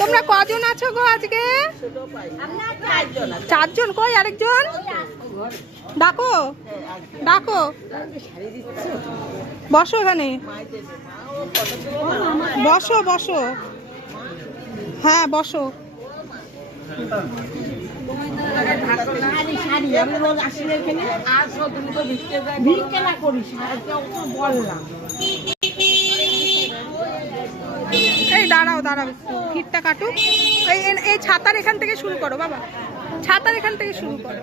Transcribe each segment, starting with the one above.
তোমরা কজন আছো গো আজকে? চারজন। কই আরেকজন? ডাকো ডাকো, বসো এখানে, বসো বসো, হ্যাঁ বসো। এই দাঁড়াও দাঁড়াও, ভিড়টা কাটুক। এই ছাতার এখান থেকে শুরু করো বাবা, ছাতার এখান থেকে শুরু করো।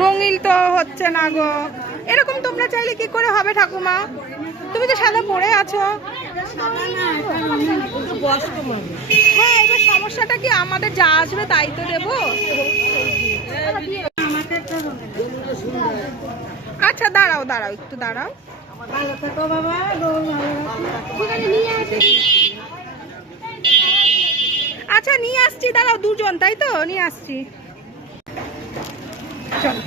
রঙিন তো হচ্ছে না গো, এরকম তোমরা চাইলে কি করে হবে ঠাকুমা? তুমি তো সাদা পরে আছো। হ্যাঁ, এবার সমস্যাটা কি, আমাদের যা আসবে তাই তো দেবো। আচ্ছা দাঁড়াও দাঁড়াও, একটু দাঁড়াও। আচ্ছা নিয়ে আসছি, দাঁড়াও, দুজন তাই তো, নিয়ে আসছি। চলো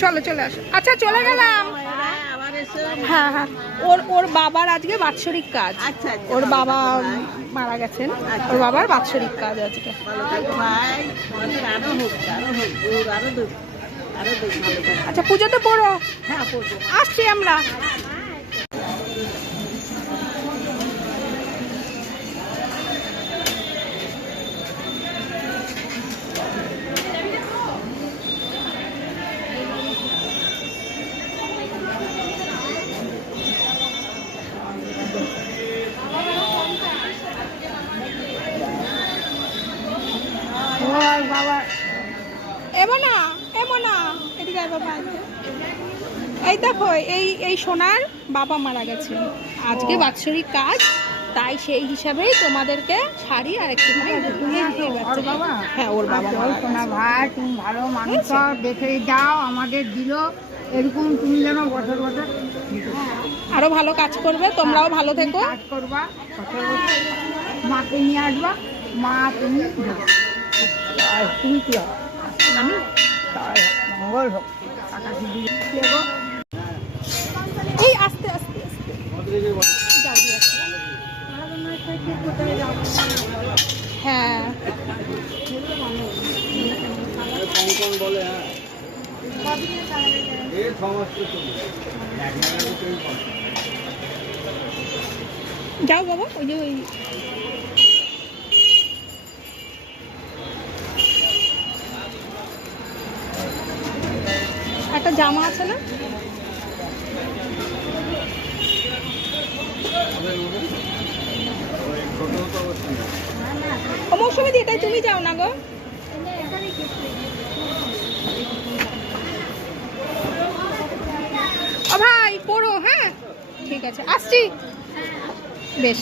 চলো চলে আসো। আচ্ছা চলে গেলাম। হ্যাঁ হ্যাঁ, ওর বাবার আজকে বাৎসরিক কাজ। ওর বাবা মারা গেছেন, ওর বাবার বাৎসরিক কাজ আজকে। আচ্ছা পুজোতে পড়ো। হ্যাঁ আসছি আমরা। এই দেখো, এই সোনার বাবা মারা গেছে আজকে, বাৎসরিক কাজ, তাই সেই হিসাবেই তোমাদেরকে শাড়ি আর একটু। হ্যাঁ ওর বাবা। সোনা ভাই, তুমি ভালো মানুষ, দেখে যাও, আমাদের দিল এরকম, তুমি যেন বছর বছর আরো ভালো কাজ করবে, তোমরাও ভালো থেকো, কাজ করবা, বছর বছর মাকে নিয়ে আসবা। মা তুমি তুমি কি হবে? আমি মঙ্গল হোক। এই আস্তে আস্তে হ্যাঁ যাও বাবা। ওই যে ওই একটা জামা আছে না, ও মৌসুমি দি, এটাই তুমি যাও না গো। ও ভাই পড়ো, হ্যাঁ ঠিক আছে, আসছি, বেশ।